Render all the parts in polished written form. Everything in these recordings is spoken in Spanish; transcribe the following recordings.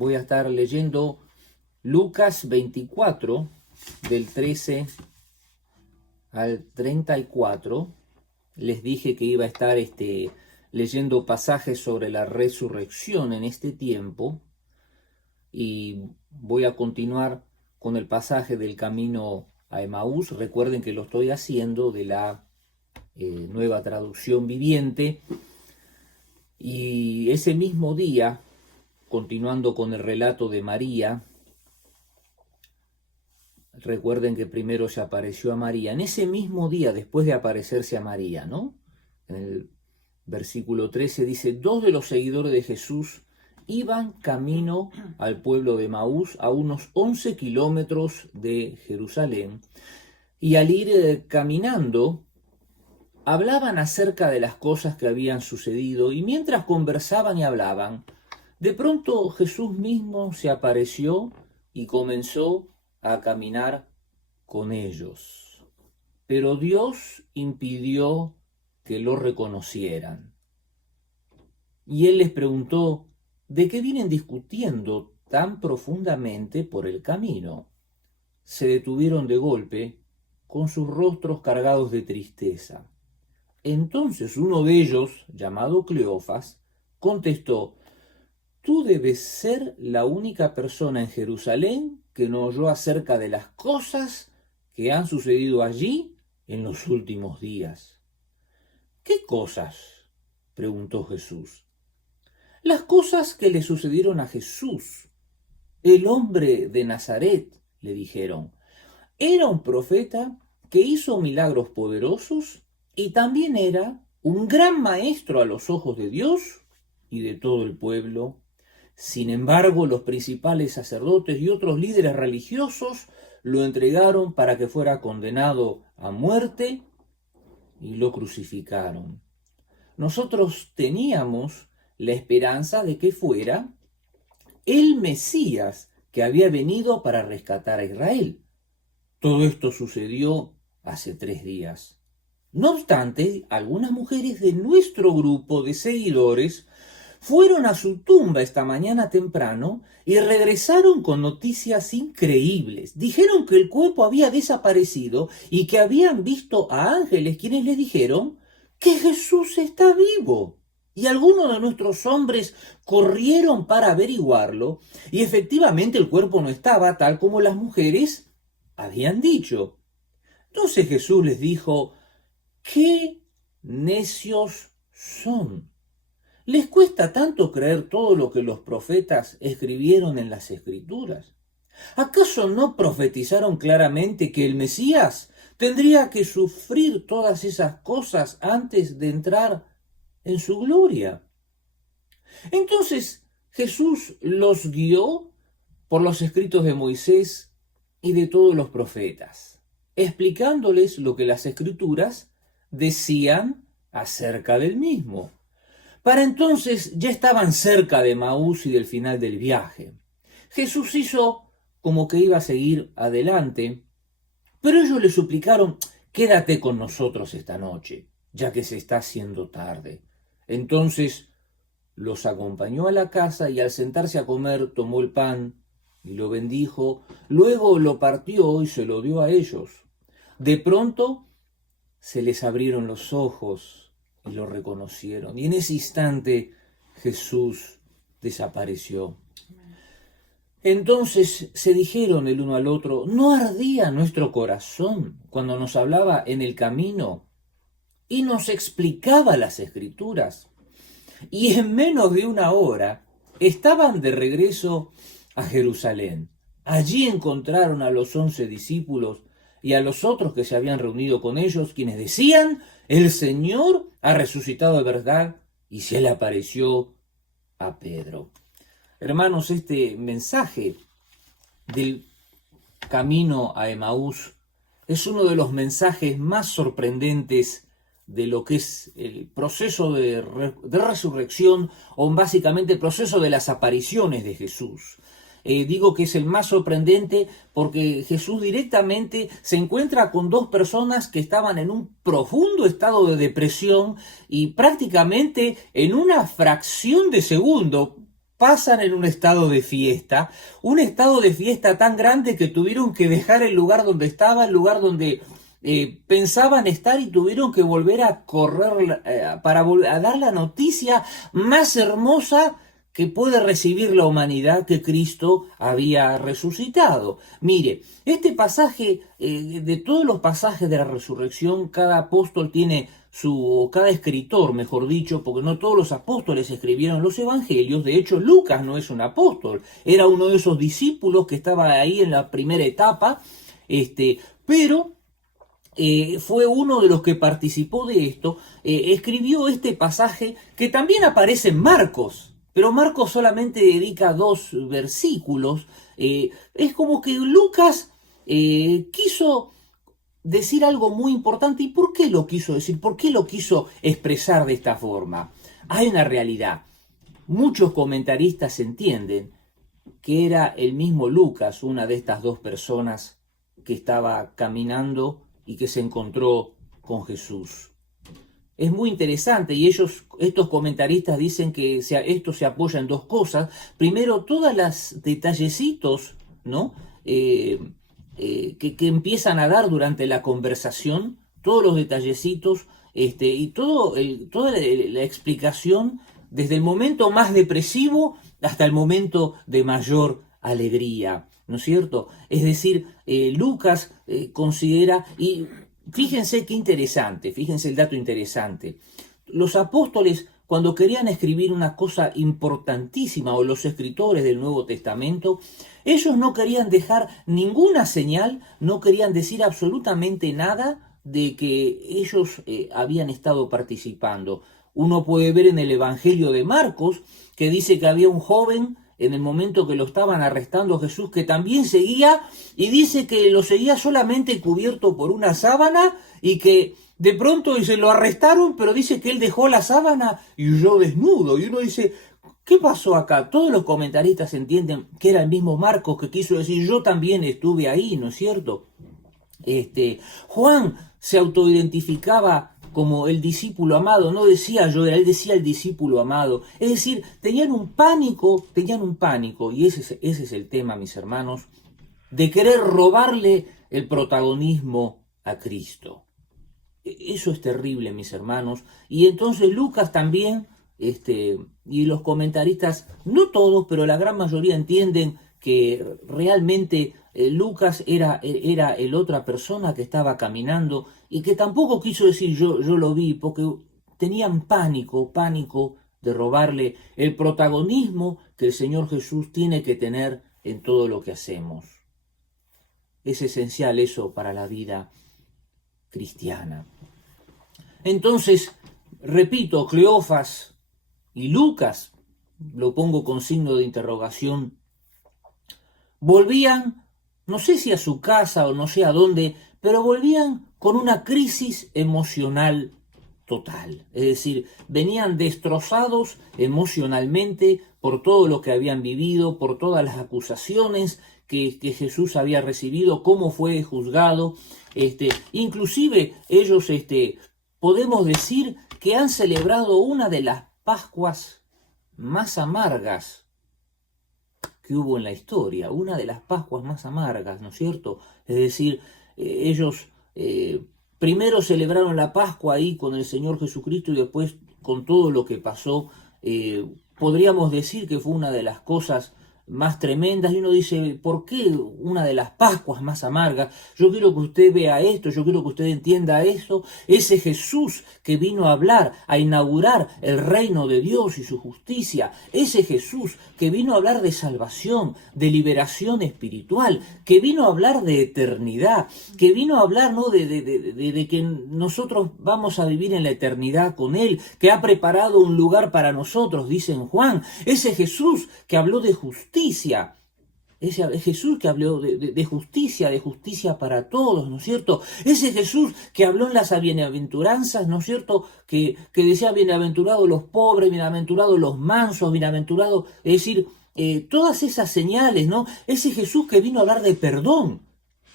voy a estar leyendo Lucas 24, del 13 al 34. Les dije que iba a estar leyendo pasajes sobre la resurrección en este tiempo, y voy a continuar con el pasaje del camino a Emaús. Recuerden que lo estoy haciendo de la Nueva Traducción Viviente, y ese mismo día, continuando con el relato de María, recuerden que primero se apareció a María. En ese mismo día, después de aparecerse a María, ¿no? En el versículo 13 dice: dos de los seguidores de Jesús iban camino al pueblo de Emaús, a unos 11 kilómetros de Jerusalén, y al ir caminando, hablaban acerca de las cosas que habían sucedido, y mientras conversaban y hablaban, de pronto Jesús mismo se apareció y comenzó a caminar con ellos. Pero Dios impidió que lo reconocieran. Y él les preguntó: ¿de qué vienen discutiendo tan profundamente por el camino? Se detuvieron de golpe, con sus rostros cargados de tristeza. Entonces uno de ellos, llamado Cleofas, contestó: tú debes ser la única persona en Jerusalén que no oyó acerca de las cosas que han sucedido allí en los últimos días. ¿Qué cosas?, preguntó Jesús. Las cosas que le sucedieron a Jesús, el hombre de Nazaret, le dijeron. Era un profeta que hizo milagros poderosos y también era un gran maestro a los ojos de Dios y de todo el pueblo. Sin embargo, los principales sacerdotes y otros líderes religiosos lo entregaron para que fuera condenado a muerte y lo crucificaron. Nosotros teníamos la esperanza de que fuera el Mesías que había venido para rescatar a Israel. Todo esto sucedió hace 3 días. No obstante, algunas mujeres de nuestro grupo de seguidores fueron a su tumba esta mañana temprano y regresaron con noticias increíbles. Dijeron que el cuerpo había desaparecido y que habían visto a ángeles quienes les dijeron que Jesús está vivo. Y algunos de nuestros hombres corrieron para averiguarlo, y efectivamente el cuerpo no estaba tal como las mujeres habían dicho. Entonces Jesús les dijo: ¡qué necios son! ¿Les cuesta tanto creer todo lo que los profetas escribieron en las Escrituras? ¿Acaso no profetizaron claramente que el Mesías tendría que sufrir todas esas cosas antes de entrar en su gloria? Entonces Jesús los guió por los escritos de Moisés y de todos los profetas, explicándoles lo que las Escrituras decían acerca del mismo. Para entonces ya estaban cerca de Emaús y del final del viaje. Jesús hizo como que iba a seguir adelante, pero ellos le suplicaron: quédate con nosotros esta noche, ya que se está haciendo tarde. Entonces los acompañó a la casa, y al sentarse a comer tomó el pan y lo bendijo, luego lo partió y se lo dio a ellos. De pronto se les abrieron los ojos y lo reconocieron, y en ese instante Jesús desapareció. Entonces se dijeron el uno al otro: ¿no ardía nuestro corazón cuando nos hablaba en el camino y nos explicaba las Escrituras? Y en menos de 1 hora estaban de regreso a Jerusalén. Allí encontraron a los 11 discípulos y a los otros que se habían reunido con ellos, quienes decían: el Señor ha resucitado de verdad y se le apareció a Pedro. Hermanos, este mensaje del camino a Emaús es uno de los mensajes más sorprendentes de lo que es el proceso de resurrección, o básicamente el proceso de las apariciones de Jesús. Digo que es el más sorprendente porque Jesús directamente se encuentra con 2 personas que estaban en un profundo estado de depresión, y prácticamente en una fracción de segundo, pasan en un estado de fiesta tan grande que tuvieron que dejar el lugar donde estaba, el lugar donde pensaban estar, y tuvieron que volver a correr para a dar la noticia más hermosa que puede recibir la humanidad, que Cristo había resucitado. Mire, este pasaje, de todos los pasajes de la resurrección, cada apóstol tiene cada escritor, mejor dicho, porque no todos los apóstoles escribieron los evangelios. De hecho, Lucas no es un apóstol, era uno de esos discípulos que estaba ahí en la primera etapa, pero fue uno de los que participó de esto. Escribió este pasaje que también aparece en Marcos, pero Marcos solamente dedica 2 versículos. Es como que Lucas quiso decir algo muy importante. ¿Y por qué lo quiso decir? ¿Por qué lo quiso expresar de esta forma? Hay una realidad. Muchos comentaristas entienden que era el mismo Lucas, una de estas 2 personas que estaba caminando y que se encontró con Jesús. Es muy interesante, y estos comentaristas dicen que esto se apoya en 2 cosas. Primero, todos los detallecitos, ¿no? Que empiezan a dar durante la conversación, todos los detallecitos, y toda la explicación, desde el momento más depresivo hasta el momento de mayor alegría, ¿no es cierto? Es decir, Lucas considera, y fíjense qué interesante, fíjense el dato interesante. Los apóstoles, cuando querían escribir una cosa importantísima, o los escritores del Nuevo Testamento, ellos no querían dejar ninguna señal, no querían decir absolutamente nada de que ellos habían estado participando. Uno puede ver en el Evangelio de Marcos que dice que había un joven en el momento que lo estaban arrestando a Jesús, que también seguía, y dice que lo seguía solamente cubierto por una sábana, y que de pronto se lo arrestaron, pero dice que él dejó la sábana y huyó desnudo. Y uno dice, ¿qué pasó acá? Todos los comentaristas entienden que era el mismo Marcos que quiso decir, yo también estuve ahí, ¿no es cierto? Juan se autoidentificaba como el discípulo amado, no decía yo era, él decía el discípulo amado. Es decir, tenían un pánico, y ese es el tema, mis hermanos, de querer robarle el protagonismo a Cristo. Eso es terrible, mis hermanos. Y entonces Lucas también, y los comentaristas, no todos, pero la gran mayoría entienden que realmente Lucas era el otra persona que estaba caminando, y que tampoco quiso decir yo lo vi, porque tenían pánico de robarle el protagonismo que el Señor Jesús tiene que tener en todo lo que hacemos. Es esencial eso para la vida cristiana. Entonces, repito, Cleofas y Lucas, lo pongo con signo de interrogación, volvían, no sé si a su casa o no sé a dónde, pero volvían con una crisis emocional total. Es decir, venían destrozados emocionalmente por todo lo que habían vivido, por todas las acusaciones que Jesús había recibido, cómo fue juzgado. Inclusive ellos podemos decir que han celebrado una de las Pascuas más amargas que hubo en la historia, una de las Pascuas más amargas, ¿no es cierto? Es decir, ellos primero celebraron la Pascua ahí con el Señor Jesucristo, y después con todo lo que pasó, podríamos decir que fue una de las cosas más tremendas. Y uno dice, ¿por qué una de las Pascuas más amargas? Yo quiero que usted vea esto, yo quiero que usted entienda eso. Ese Jesús que vino a hablar, a inaugurar el reino de Dios y su justicia, ese Jesús que vino a hablar de salvación, de liberación espiritual, que vino a hablar de eternidad, que vino a hablar, ¿no?, de que nosotros vamos a vivir en la eternidad con Él, que ha preparado un lugar para nosotros, dice en Juan. Ese Jesús que habló de justicia, ese Jesús que habló de justicia para todos, ¿no es cierto? Ese Jesús que habló en las bienaventuranzas, ¿no es cierto? Que decía, bienaventurados los pobres, bienaventurados los mansos, bienaventurados, es decir, todas esas señales, ¿no? Ese Jesús que vino a hablar de perdón,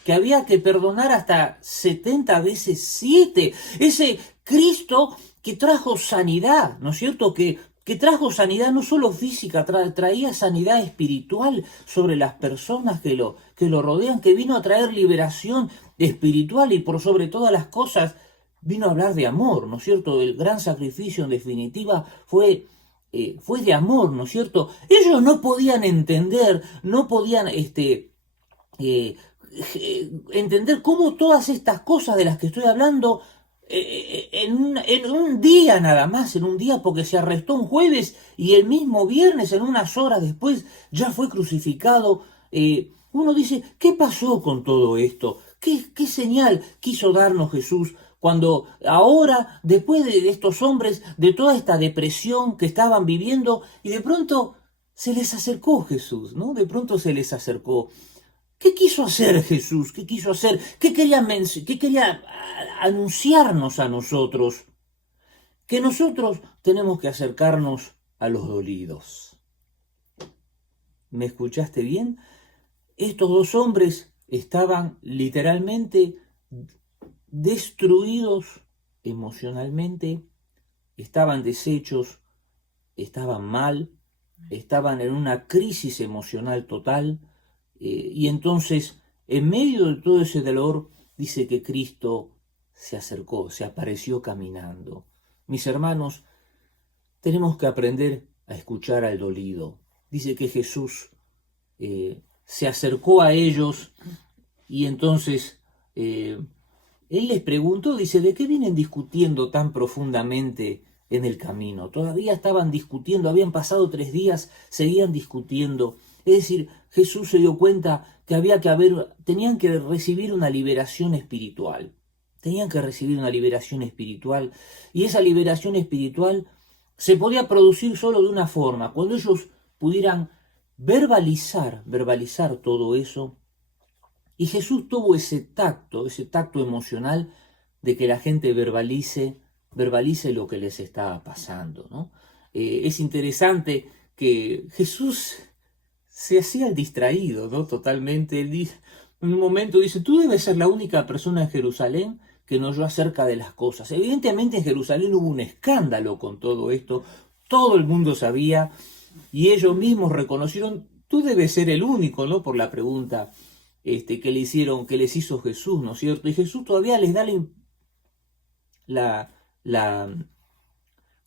que había que perdonar hasta 70 veces 7. Ese Cristo que trajo sanidad, ¿no es cierto? Que que trajo sanidad no solo física, traía sanidad espiritual sobre las personas que lo rodean, que vino a traer liberación espiritual y por sobre todas las cosas vino a hablar de amor, ¿no es cierto? El gran sacrificio en definitiva fue de amor, ¿no es cierto? Ellos no podían entender, no podían eh, entender cómo todas estas cosas de las que estoy hablando en un día nada más, en un día, porque se arrestó un jueves y el mismo viernes, en unas horas después, ya fue crucificado. Uno dice, ¿qué pasó con todo esto? ¿Qué señal quiso darnos Jesús cuando ahora, después de estos hombres, de toda esta depresión que estaban viviendo, y de pronto se les acercó Jesús, ¿no? De pronto se les acercó. ¿Qué quiso hacer Jesús? ¿Qué quiso hacer? ¿Qué quería anunciarnos a nosotros? Que nosotros tenemos que acercarnos a los dolidos. ¿Me escuchaste bien? Estos dos hombres estaban literalmente destruidos emocionalmente, estaban deshechos, estaban mal, estaban en una crisis emocional total, y entonces, en medio de todo ese dolor, dice que Cristo se acercó, se apareció caminando. Mis hermanos, tenemos que aprender a escuchar al dolido. Dice que Jesús se acercó a ellos y entonces él les preguntó, dice, ¿de qué vienen discutiendo tan profundamente en el camino? Todavía estaban discutiendo, habían pasado 3 días, seguían discutiendo. Es decir, Jesús se dio cuenta que tenían que recibir una liberación espiritual. Tenían que recibir una liberación espiritual. Y esa liberación espiritual se podía producir solo de una forma, cuando ellos pudieran verbalizar todo eso. Y Jesús tuvo ese tacto emocional de que la gente verbalice lo que les estaba pasando, ¿no? Es interesante que Jesús se hacía el distraído, ¿no? Totalmente. En un momento dice, tú debes ser la única persona en Jerusalén que no oyó acerca de las cosas. Evidentemente en Jerusalén hubo un escándalo con todo esto, todo el mundo sabía y ellos mismos reconocieron, tú debes ser el único, ¿no? Por la pregunta que les hizo Jesús, ¿no es cierto? Y Jesús todavía les da la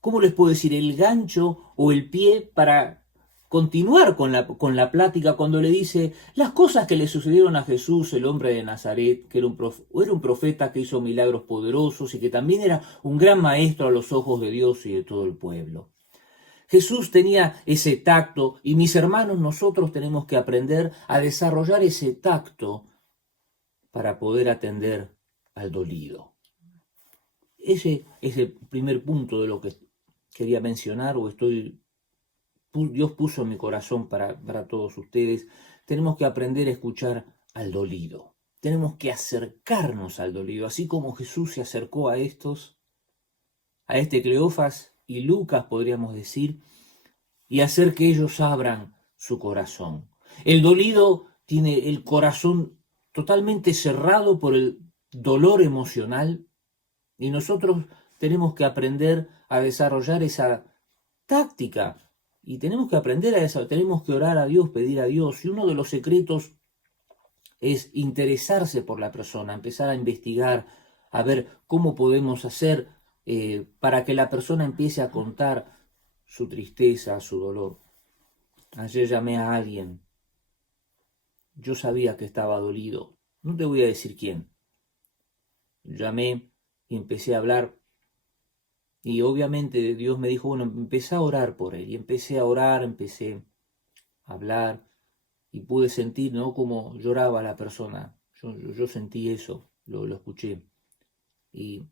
¿cómo les puedo decir? El gancho o el pie para continuar con la plática cuando le dice las cosas que le sucedieron a Jesús, el hombre de Nazaret, que era un profeta que hizo milagros poderosos y que también era un gran maestro a los ojos de Dios y de todo el pueblo. Jesús tenía ese tacto y mis hermanos, nosotros tenemos que aprender a desarrollar ese tacto para poder atender al dolido. Ese es el primer punto de lo que quería mencionar Dios puso en mi corazón para todos ustedes. Tenemos que aprender a escuchar al dolido. Tenemos que acercarnos al dolido, así como Jesús se acercó a Cleofas y Lucas, podríamos decir, y hacer que ellos abran su corazón. El dolido tiene el corazón totalmente cerrado por el dolor emocional y nosotros tenemos que aprender a desarrollar esa táctica y tenemos que aprender a eso, tenemos que orar a Dios, pedir a Dios. Y uno de los secretos es interesarse por la persona, empezar a investigar, a ver cómo podemos hacer para que la persona empiece a contar su tristeza, su dolor. Ayer llamé a alguien, yo sabía que estaba dolido, no te voy a decir quién. Llamé y empecé a hablar y obviamente Dios me dijo, bueno, empecé a orar por él y empecé a orar, empecé a hablar y pude sentir, ¿no?, cómo lloraba la persona. Yo sentí eso, lo escuché. Y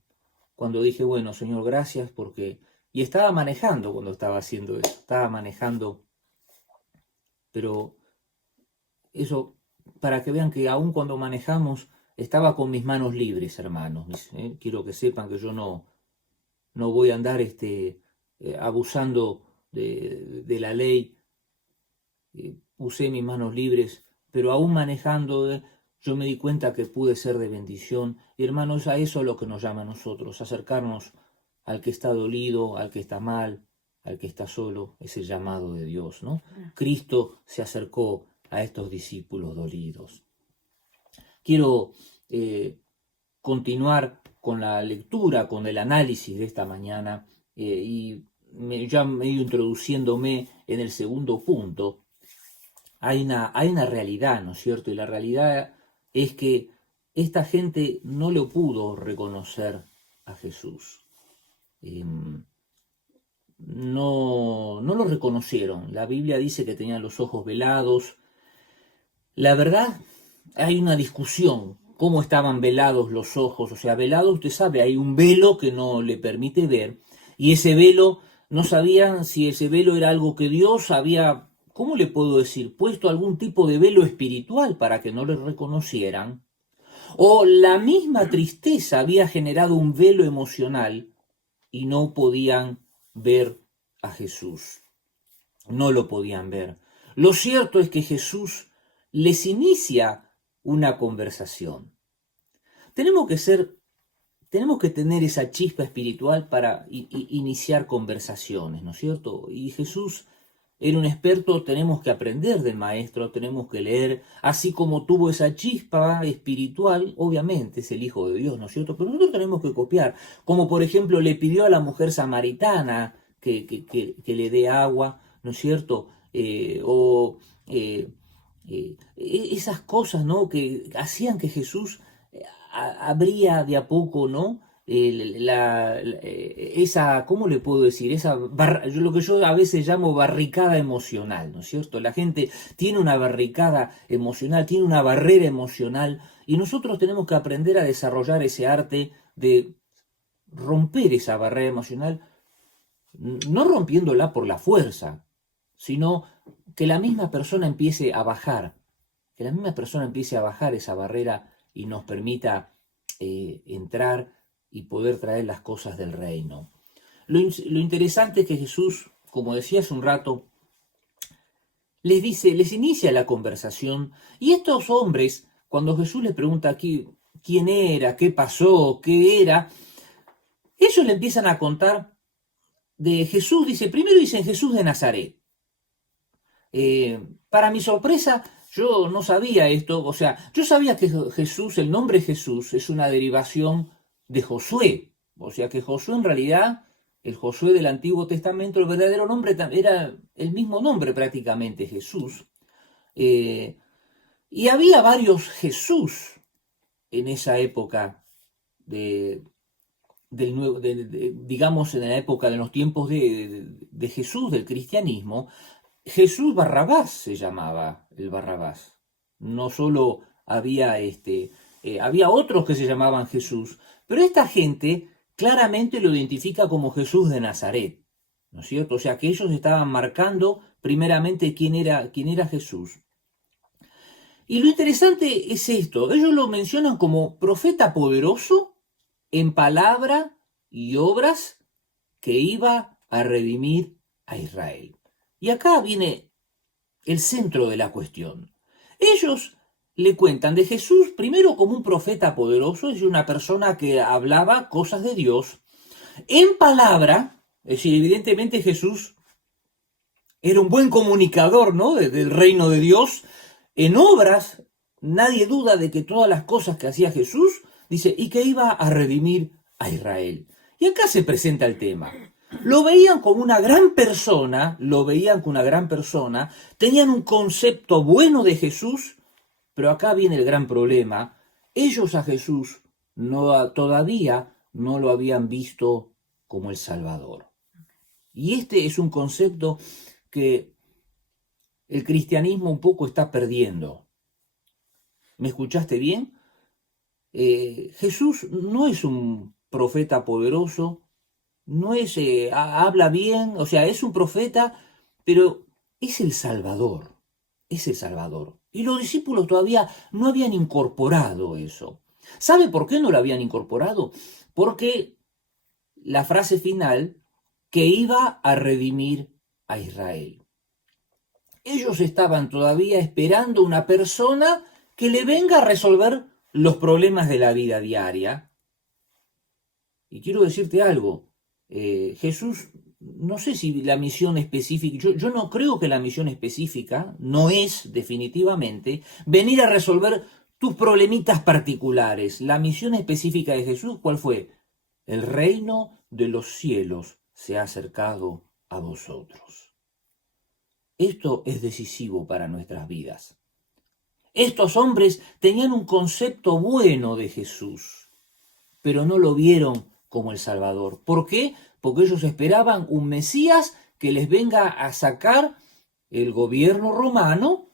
cuando dije, bueno, Señor, gracias porque... Y estaba manejando cuando estaba haciendo eso, estaba manejando, pero eso, para que vean que aun cuando manejamos, estaba con mis manos libres, hermanos. Quiero que sepan que yo no voy a andar abusando de la ley. Usé mis manos libres, pero aún manejando, yo me di cuenta que pude ser de bendición. Y hermanos, a eso es lo que nos llama a nosotros, acercarnos al que está dolido, al que está mal, al que está solo, es el llamado de Dios, ¿no? Cristo se acercó a estos discípulos dolidos. Quiero continuar con la lectura, con el análisis de esta mañana, ya medio introduciéndome en el segundo punto. Hay una realidad, ¿no es cierto? Y la realidad es que esta gente no lo pudo reconocer a Jesús. No lo reconocieron. La Biblia dice que tenían los ojos velados. La verdad, hay una discusión. ¿Cómo estaban velados los ojos? O sea, velados, usted sabe, hay un velo que no le permite ver. Y ese velo, no sabían si ese velo era algo que Dios había, ¿cómo le puedo decir? Puesto algún tipo de velo espiritual para que no le reconocieran. O la misma tristeza había generado un velo emocional y no podían ver a Jesús. No lo podían ver. Lo cierto es que Jesús les inicia una conversación. Tenemos que tener esa chispa espiritual para iniciar conversaciones, ¿no es cierto? Y Jesús era un experto, tenemos que aprender del maestro, tenemos que leer, así como tuvo esa chispa espiritual, obviamente es el Hijo de Dios, ¿no es cierto? Pero nosotros tenemos que copiar, como por ejemplo le pidió a la mujer samaritana que le dé agua, ¿no es cierto? Esas cosas, ¿no? Que hacían que Jesús abría de a poco, ¿no? Esa, ¿cómo le puedo decir? Lo que yo a veces llamo barricada emocional, ¿no es cierto? La gente tiene una barricada emocional, tiene una barrera emocional, y nosotros tenemos que aprender a desarrollar ese arte de romper esa barrera emocional, no rompiéndola por la fuerza, sino que la misma persona empiece a bajar, esa barrera y nos permita entrar y poder traer las cosas del reino. Lo interesante es que Jesús, como decía hace un rato, les inicia la conversación, y estos hombres, cuando Jesús les pregunta aquí quién era, qué pasó, qué era, ellos le empiezan a contar de Jesús. Primero dicen Jesús de Nazaret. Para mi sorpresa, yo no sabía esto, o sea, yo sabía que Jesús, el nombre Jesús, es una derivación de Josué, o sea que Josué en realidad, el Josué del Antiguo Testamento, el verdadero nombre era el mismo nombre prácticamente, Jesús. Y había varios Jesús en esa época digamos en la época de los tiempos de Jesús, del cristianismo. Jesús Barrabás se llamaba, el Barrabás. No solo había otros que se llamaban Jesús, pero esta gente claramente lo identifica como Jesús de Nazaret, ¿no es cierto? O sea que ellos estaban marcando primeramente quién era Jesús. Y lo interesante es esto, ellos lo mencionan como profeta poderoso en palabra y obras que iba a redimir a Israel. Y acá viene el centro de la cuestión. Ellos le cuentan de Jesús primero como un profeta poderoso, es decir, una persona que hablaba cosas de Dios en palabra, es decir, evidentemente Jesús era un buen comunicador, ¿no? Del reino de Dios. En obras, nadie duda de que todas las cosas que hacía Jesús, dice, y que iba a redimir a Israel. Y acá se presenta el tema. Lo veían como una gran persona, tenían un concepto bueno de Jesús, pero acá viene el gran problema. Ellos a Jesús todavía no lo habían visto como el Salvador. Y este es un concepto que el cristianismo un poco está perdiendo. ¿Me escuchaste bien? Jesús no es un profeta poderoso, no es, habla bien, o sea, es un profeta, pero es el Salvador, Y los discípulos todavía no habían incorporado eso. ¿Sabe por qué no lo habían incorporado? Porque la frase final, que iba a redimir a Israel. Ellos estaban todavía esperando una persona que le venga a resolver los problemas de la vida diaria. Y quiero decirte algo, Jesús no sé si la misión específica, yo no creo que la misión específica no es definitivamente venir a resolver tus problemitas particulares. La misión específica de Jesús, ¿cuál fue? El reino de los cielos se ha acercado a vosotros. Esto es decisivo para nuestras vidas. Estos hombres tenían un concepto bueno de Jesús, pero no lo vieron como el Salvador. ¿Por qué? Porque ellos esperaban un Mesías que les venga a sacar el gobierno romano,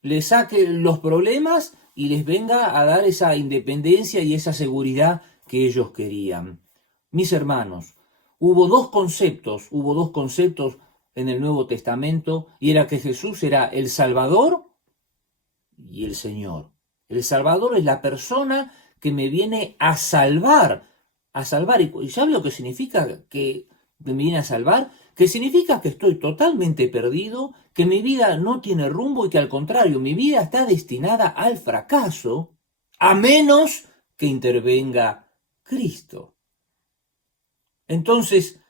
les saque los problemas y les venga a dar esa independencia y esa seguridad que ellos querían. Mis hermanos, hubo dos conceptos en el Nuevo Testamento, y era que Jesús era el Salvador y el Señor. El Salvador es la persona que me viene a salvar. ¿Y sabe lo que significa que me viene a salvar? Que significa que estoy totalmente perdido, que mi vida no tiene rumbo y que al contrario, mi vida está destinada al fracaso, a menos que intervenga Cristo. Entonces,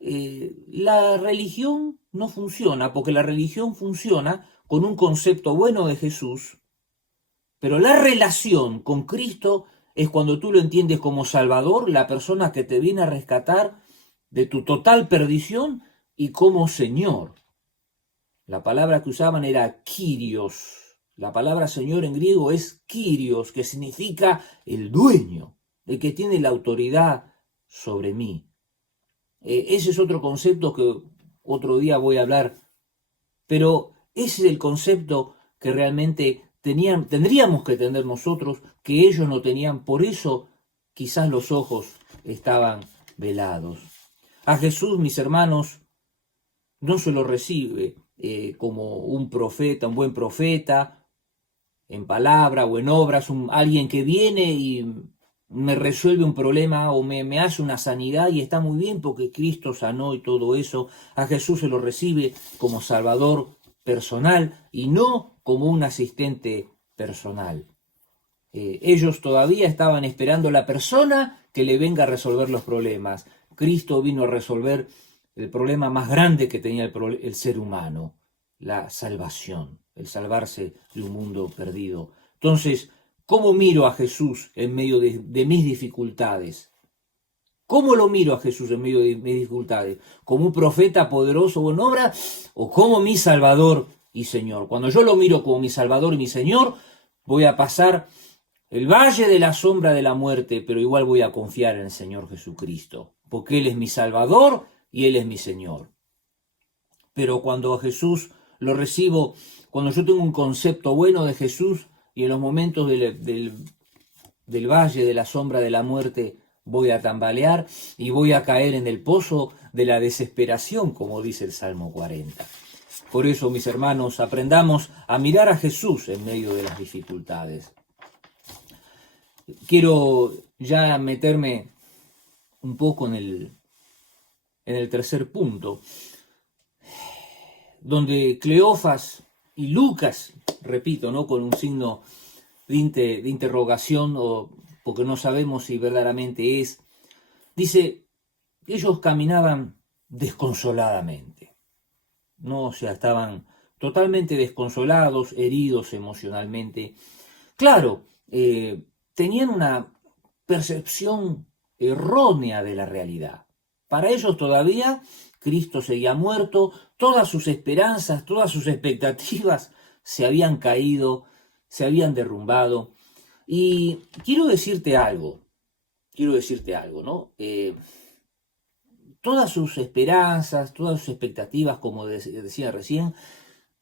la religión no funciona, porque la religión funciona con un concepto bueno de Jesús, pero la relación con Cristo es cuando tú lo entiendes como Salvador, la persona que te viene a rescatar de tu total perdición, y como Señor. La palabra que usaban era Kyrios. La palabra Señor en griego es Kyrios, que significa el dueño, el que tiene la autoridad sobre mí. Ese es otro concepto que otro día voy a hablar, pero ese es el concepto que realmente tendríamos que tener nosotros, que ellos no tenían. Por eso quizás los ojos estaban velados. A Jesús, mis hermanos, no se lo recibe como un profeta, un buen profeta, en palabra o en obras, alguien que viene y me resuelve un problema o me hace una sanidad, y está muy bien porque Cristo sanó y todo eso. A Jesús se lo recibe como Salvador personal y no como un asistente personal. Ellos todavía estaban esperando la persona que le venga a resolver los problemas. Cristo vino a resolver el problema más grande que tenía el ser humano, la salvación, el salvarse de un mundo perdido. Entonces, ¿cómo miro a Jesús en medio de mis dificultades? ¿Cómo lo miro a Jesús en medio de mis dificultades? ¿Como un profeta poderoso o en obra, o como mi Salvador y Señor? Cuando yo lo miro como mi Salvador y mi Señor, voy a pasar el valle de la sombra de la muerte, pero igual voy a confiar en el Señor Jesucristo, porque Él es mi Salvador y Él es mi Señor. Pero cuando a Jesús lo recibo, cuando yo tengo un concepto bueno de Jesús, y en los momentos del valle de la sombra de la muerte voy a tambalear y voy a caer en el pozo de la desesperación, como dice el Salmo 40. Por eso, mis hermanos, aprendamos a mirar a Jesús en medio de las dificultades. Quiero ya meterme un poco en el tercer punto, donde Cleofas y Lucas, repito, ¿no?, con un signo de interrogación, o porque no sabemos si verdaderamente es, dice, ellos caminaban desconsoladamente, ¿no? O sea, estaban totalmente desconsolados, heridos emocionalmente. Claro, tenían una percepción errónea de la realidad. Para ellos todavía Cristo seguía muerto, todas sus esperanzas, todas sus expectativas se habían caído, se habían derrumbado. Y quiero decirte algo, ¿no? Todas sus esperanzas, todas sus expectativas, como decía recién,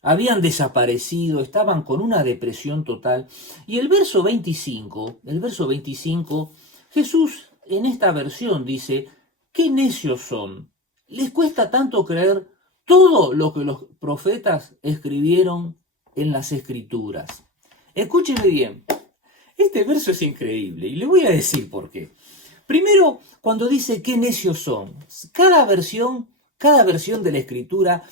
habían desaparecido, estaban con una depresión total. Y el verso 25, Jesús en esta versión dice, ¡qué necios son! Les cuesta tanto creer todo lo que los profetas escribieron en las Escrituras. Escúcheme bien, este verso es increíble y le voy a decir por qué. Primero, cuando dice qué necios son, cada versión de la Escritura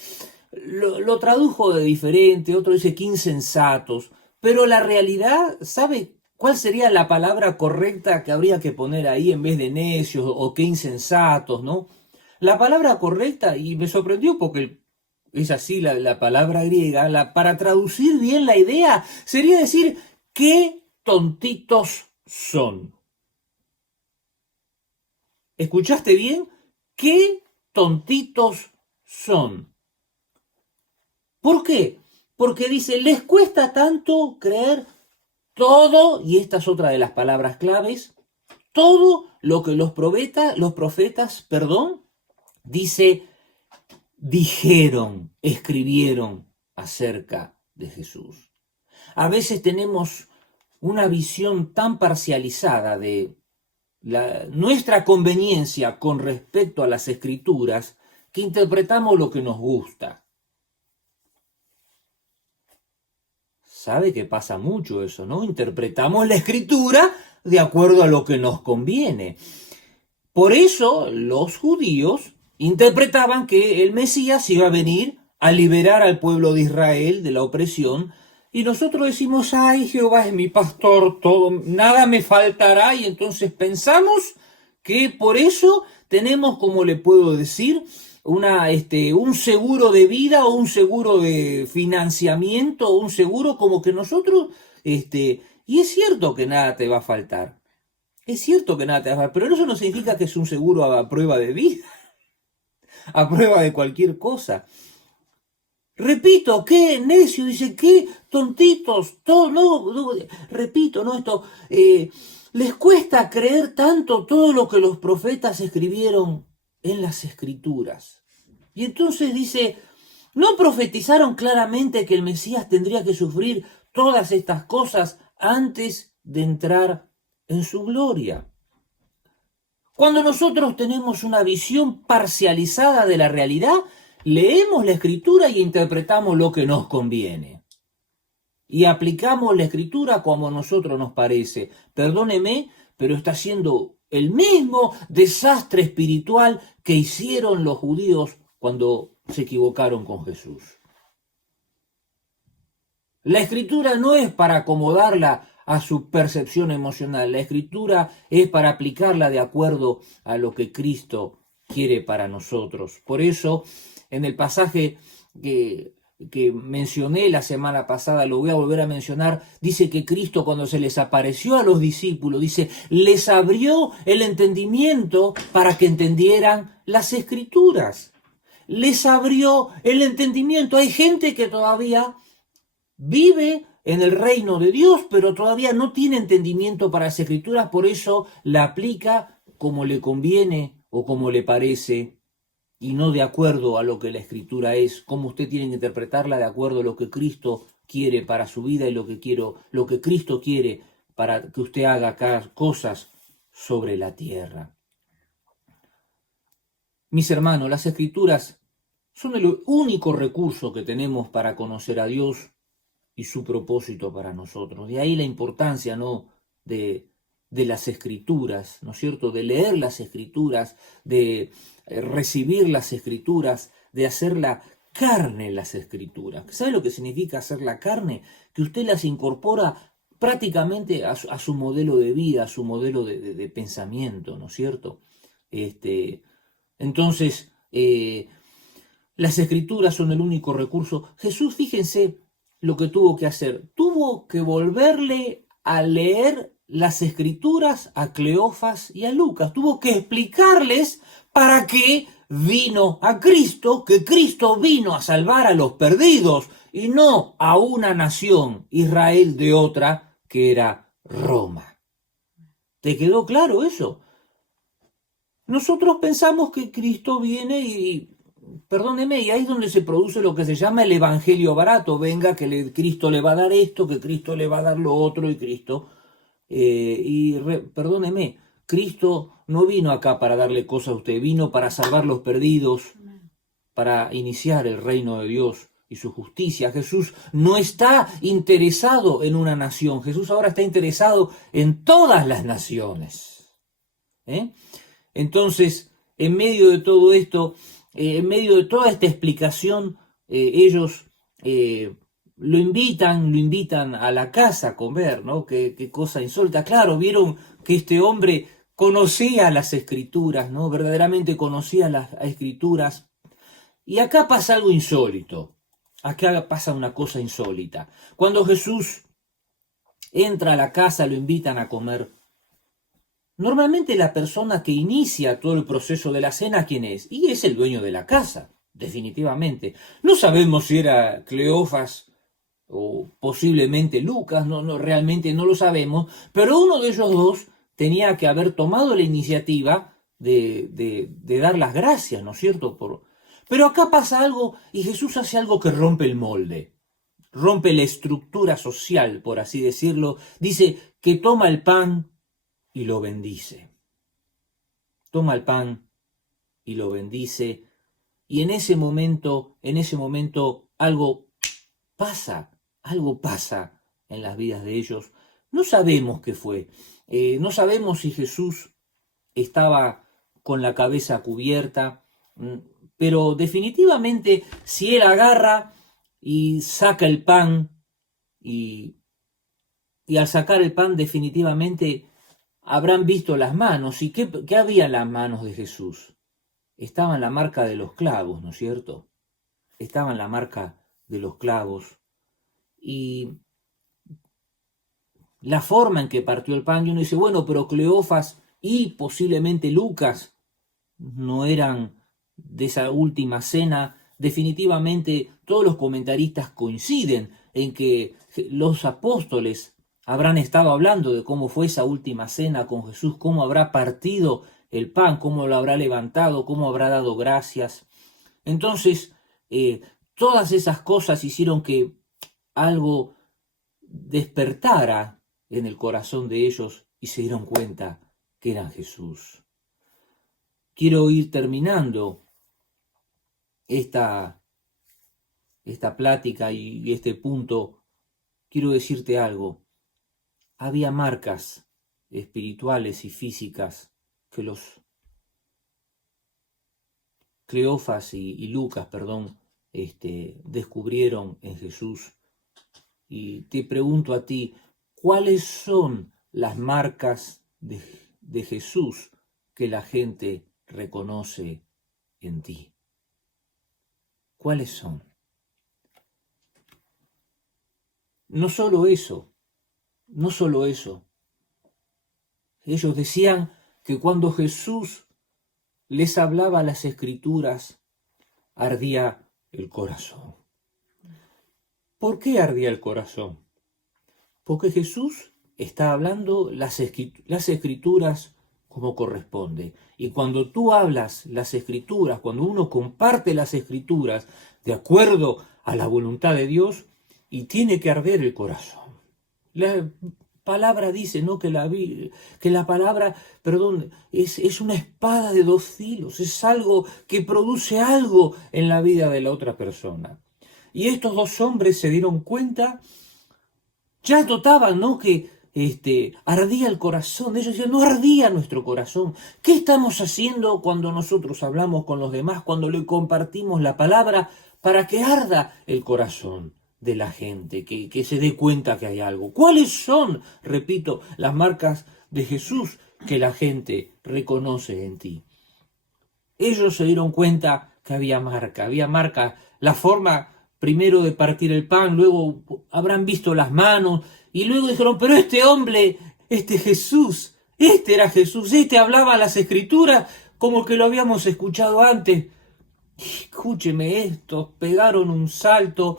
lo tradujo de diferente, otro dice qué insensatos, pero la realidad, ¿sabe cuál sería la palabra correcta que habría que poner ahí en vez de necios o qué insensatos, no? La palabra correcta, y me sorprendió porque es así la palabra griega, para traducir bien la idea, sería decir, qué tontitos son. ¿Escuchaste bien? ¿Qué tontitos son? ¿Por qué? Porque dice, les cuesta tanto creer todo, y esta es otra de las palabras claves, todo lo que los profetas, dice, dijeron, escribieron acerca de Jesús. A veces tenemos una visión tan parcializada de nuestra conveniencia con respecto a las escrituras que interpretamos lo que nos gusta. ¿Sabe que pasa mucho eso, no? Interpretamos la escritura de acuerdo a lo que nos conviene. Por eso los judíos interpretaban que el Mesías iba a venir a liberar al pueblo de Israel de la opresión, y nosotros decimos, ay, Jehová es mi pastor, todo, nada me faltará, y entonces pensamos que por eso tenemos, como le puedo decir, un seguro de vida o un seguro de financiamiento o un seguro como que nosotros, y es cierto que nada te va a faltar. Es cierto que nada te va a faltar, pero eso no significa que es un seguro a prueba de vida, a prueba de cualquier cosa. Repito, qué necio, dice, qué tontitos, repito, no, esto, les cuesta creer tanto todo lo que los profetas escribieron en las escrituras. Y entonces dice, ¿no profetizaron claramente que el Mesías tendría que sufrir todas estas cosas antes de entrar en su gloria? Cuando nosotros tenemos una visión parcializada de la realidad, leemos la escritura y interpretamos lo que nos conviene. Y aplicamos la escritura como a nosotros nos parece. Perdóneme, pero está siendo el mismo desastre espiritual que hicieron los judíos cuando se equivocaron con Jesús. La escritura no es para acomodarla a su percepción emocional. La escritura es para aplicarla de acuerdo a lo que Cristo quiere para nosotros. Por eso, en el pasaje que mencioné la semana pasada, lo voy a volver a mencionar, dice que Cristo, cuando se les apareció a los discípulos, dice, les abrió el entendimiento para que entendieran las escrituras. Les abrió el entendimiento. Hay gente que todavía vive en el reino de Dios, pero todavía no tiene entendimiento para las escrituras, por eso la aplica como le conviene o como le parece, y no de acuerdo a lo que la escritura es, como usted tiene que interpretarla de acuerdo a lo que Cristo quiere para su vida y lo que Cristo quiere para que usted haga cosas sobre la tierra. Mis hermanos, las escrituras son el único recurso que tenemos para conocer a Dios y su propósito para nosotros. De ahí la importancia, ¿no?, de las escrituras, ¿no es cierto?, de leer las escrituras, de recibir las escrituras, de hacer la carne las escrituras. ¿Sabe lo que significa hacer la carne? Que usted las incorpora prácticamente a su modelo de vida, a su modelo de pensamiento, ¿no es cierto? Entonces, las escrituras son el único recurso. Jesús, fíjense lo que tuvo que hacer. Tuvo que volverle a leer las escrituras a Cleofas y a Lucas. Tuvo que explicarles para qué vino a Cristo, que Cristo vino a salvar a los perdidos y no a una nación, Israel, de otra, que era Roma. ¿Te quedó claro eso? Nosotros pensamos que Cristo viene perdóneme, y ahí es donde se produce lo que se llama el evangelio barato. Venga, que Cristo le va a dar esto, que Cristo le va a dar lo otro, y Cristo... perdóneme, Cristo no vino acá para darle cosas a usted, vino para salvar los perdidos, para iniciar el reino de Dios y su justicia. Jesús no está interesado en una nación, Jesús ahora está interesado en todas las naciones. Entonces, en medio de todo esto, en medio de toda esta explicación, ellos lo invitan a la casa a comer, ¿no? Qué cosa insólita. Claro, vieron que este hombre conocía las Escrituras, ¿no? Verdaderamente conocía las Escrituras. Y acá pasa algo insólito. Acá pasa una cosa insólita. Cuando Jesús entra a la casa, lo invitan a comer. Normalmente la persona que inicia todo el proceso de la cena, ¿quién es? Y es el dueño de la casa, definitivamente. No sabemos si era Cleofas o posiblemente Lucas, realmente no lo sabemos, pero uno de ellos dos tenía que haber tomado la iniciativa de dar las gracias, ¿no es cierto? Pero acá pasa algo y Jesús hace algo que rompe el molde, rompe la estructura social, por así decirlo. Dice que toma el pan y lo bendice. Toma el pan y lo bendice. Y en ese momento algo pasa en las vidas de ellos. No sabemos qué fue. No sabemos si Jesús estaba con la cabeza cubierta, pero definitivamente si él agarra y saca el pan y al sacar el pan definitivamente habrán visto las manos. ¿Y qué había en las manos de Jesús? Estaban la marca de los clavos, ¿no es cierto? Estaban la marca de los clavos. Y la forma en que partió el pan, y uno dice, bueno, pero Cleofas y posiblemente Lucas no eran de esa última cena. Definitivamente todos los comentaristas coinciden en que los apóstoles habrán estado hablando de cómo fue esa última cena con Jesús, cómo habrá partido el pan, cómo lo habrá levantado, cómo habrá dado gracias. Entonces, todas esas cosas hicieron que algo despertara en el corazón de ellos y se dieron cuenta que era Jesús. Quiero ir terminando esta plática y este punto. Quiero decirte algo. Había marcas espirituales y físicas que los Cleofas y Lucas, descubrieron en Jesús. Y te pregunto a ti, ¿cuáles son las marcas de Jesús que la gente reconoce en ti? ¿Cuáles son? No solo eso. Ellos decían que cuando Jesús les hablaba las Escrituras, ardía el corazón. ¿Por qué ardía el corazón? Porque Jesús está hablando las Escrituras como corresponde. Y cuando tú hablas las Escrituras, cuando uno comparte las Escrituras de acuerdo a la voluntad de Dios, y tiene que arder el corazón. La palabra dice, ¿no?, que la palabra, es una espada de dos filos, es algo que produce algo en la vida de la otra persona. Y estos dos hombres se dieron cuenta, ya notaban, ¿no?, que ardía el corazón de ellos. Decían, no ardía nuestro corazón. ¿Qué estamos haciendo cuando nosotros hablamos con los demás, cuando le compartimos la palabra, para que arda el corazón de la gente, que se dé cuenta que hay algo? ¿Cuáles son, repito, las marcas de Jesús que la gente reconoce en ti? Ellos se dieron cuenta que había marca, la forma primero de partir el pan, luego habrán visto las manos, y luego dijeron, pero este hombre, Jesús, era Jesús, hablaba las Escrituras como que lo habíamos escuchado antes. Escúcheme esto, pegaron un salto,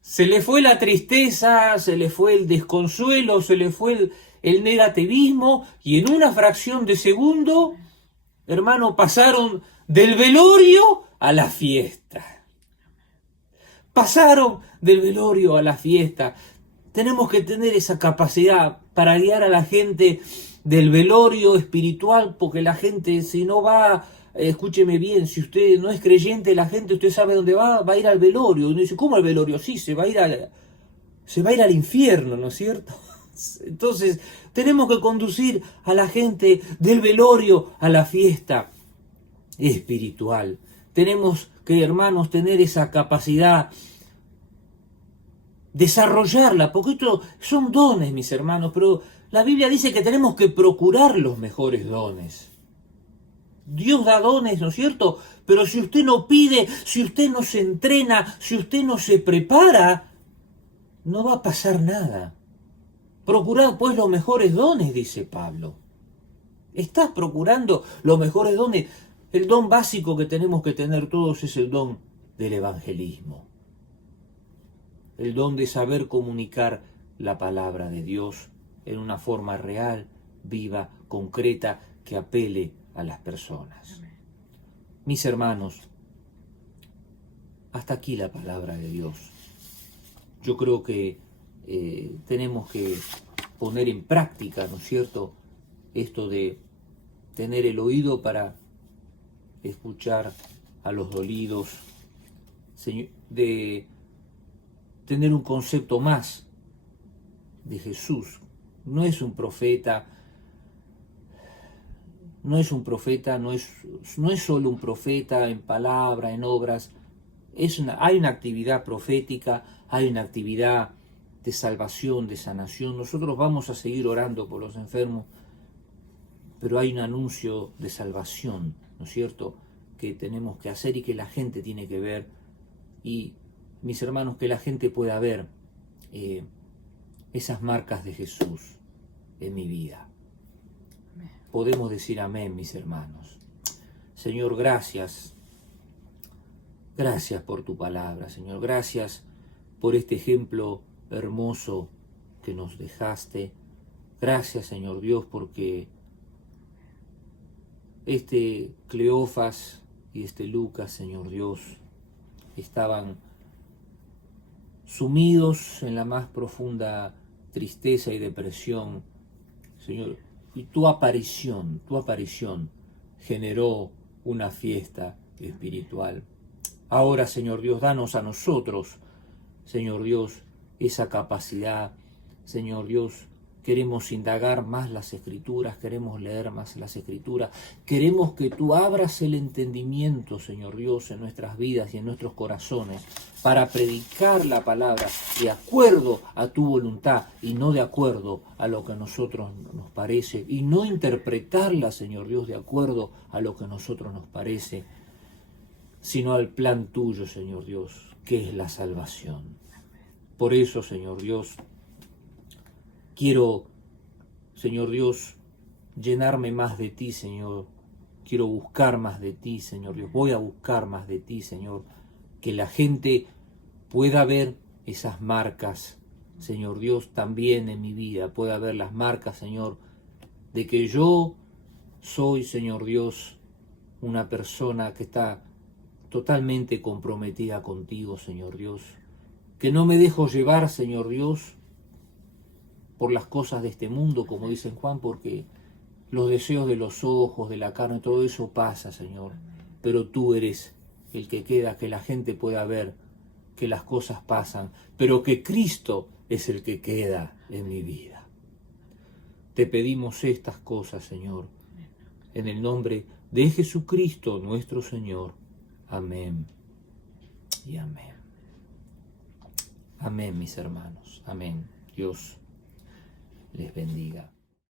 se le fue la tristeza, se le fue el desconsuelo, se le fue el negativismo, y en una fracción de segundo, hermano, pasaron del velorio a la fiesta. Pasaron del velorio a la fiesta. Tenemos que tener esa capacidad para guiar a la gente del velorio espiritual, porque la gente, si no va, escúcheme bien, si usted no es creyente, la gente, usted sabe dónde va a ir al velorio. Uno dice, ¿cómo al velorio? Sí, se va a ir al infierno, ¿no es cierto? Entonces, tenemos que conducir a la gente del velorio a la fiesta espiritual. Tenemos que, hermanos, tener esa capacidad, desarrollarla, porque esto son dones, mis hermanos, pero La Biblia dice que tenemos que procurar los mejores dones. Dios da dones, ¿no es cierto? Pero si usted no pide, si usted no se entrena, si usted no se prepara, no va a pasar nada. Procurad pues los mejores dones, dice Pablo. ¿Estás procurando los mejores dones? El don básico que tenemos que tener todos es el don del evangelismo. El don de saber comunicar la palabra de Dios en una forma real, viva, concreta, que apele a las personas. Mis hermanos, hasta aquí la palabra de Dios. Yo creo que tenemos que poner en práctica, ¿no es cierto?, esto de tener el oído para escuchar a los dolidos, de tener un concepto más de Jesús. No es un profeta, no es solo un profeta en palabra, en obras. Hay una actividad profética, hay una actividad de salvación, de sanación. Nosotros vamos a seguir orando por los enfermos, pero hay un anuncio de salvación, ¿no es cierto?, que tenemos que hacer y que la gente tiene que ver. Y, mis hermanos, que la gente pueda ver esas marcas de Jesús en mi vida. Podemos decir amén, mis hermanos. Señor, gracias. Gracias por tu palabra, Señor. Gracias por este ejemplo hermoso que nos dejaste. Gracias, Señor Dios, porque este Cleofas y este Lucas, Señor Dios, estaban sumidos en la más profunda tristeza y depresión, Señor. Y tu aparición generó una fiesta espiritual. Ahora, Señor Dios, danos a nosotros, Señor Dios, esa capacidad. Señor Dios, queremos indagar más las Escrituras, queremos leer más las Escrituras, queremos que tú abras el entendimiento, Señor Dios, en nuestras vidas y en nuestros corazones, para predicar la palabra de acuerdo a tu voluntad y no de acuerdo a lo que a nosotros nos parece, y no interpretarla, Señor Dios, de acuerdo a lo que a nosotros nos parece, sino al plan tuyo, Señor Dios, que es la salvación. Por eso, Señor Dios, quiero, Señor Dios, llenarme más de ti, Señor. Quiero buscar más de ti, Señor Dios. Voy a buscar más de ti, Señor. Que la gente pueda ver esas marcas, Señor Dios, también en mi vida. Pueda ver las marcas, Señor, de que yo soy, Señor Dios, una persona que está totalmente comprometida contigo, Señor Dios. Que no me dejo llevar, Señor Dios, por las cosas de este mundo, como dice Juan, porque los deseos de los ojos, de la carne, todo eso pasa, Señor. Pero tú eres el que queda, que la gente pueda ver que las cosas pasan, pero que Cristo es el que queda en mi vida. Te pedimos estas cosas, Señor, en el nombre de Jesucristo nuestro Señor. Amén y amén. Amén, mis hermanos. Amén. Dios les bendiga.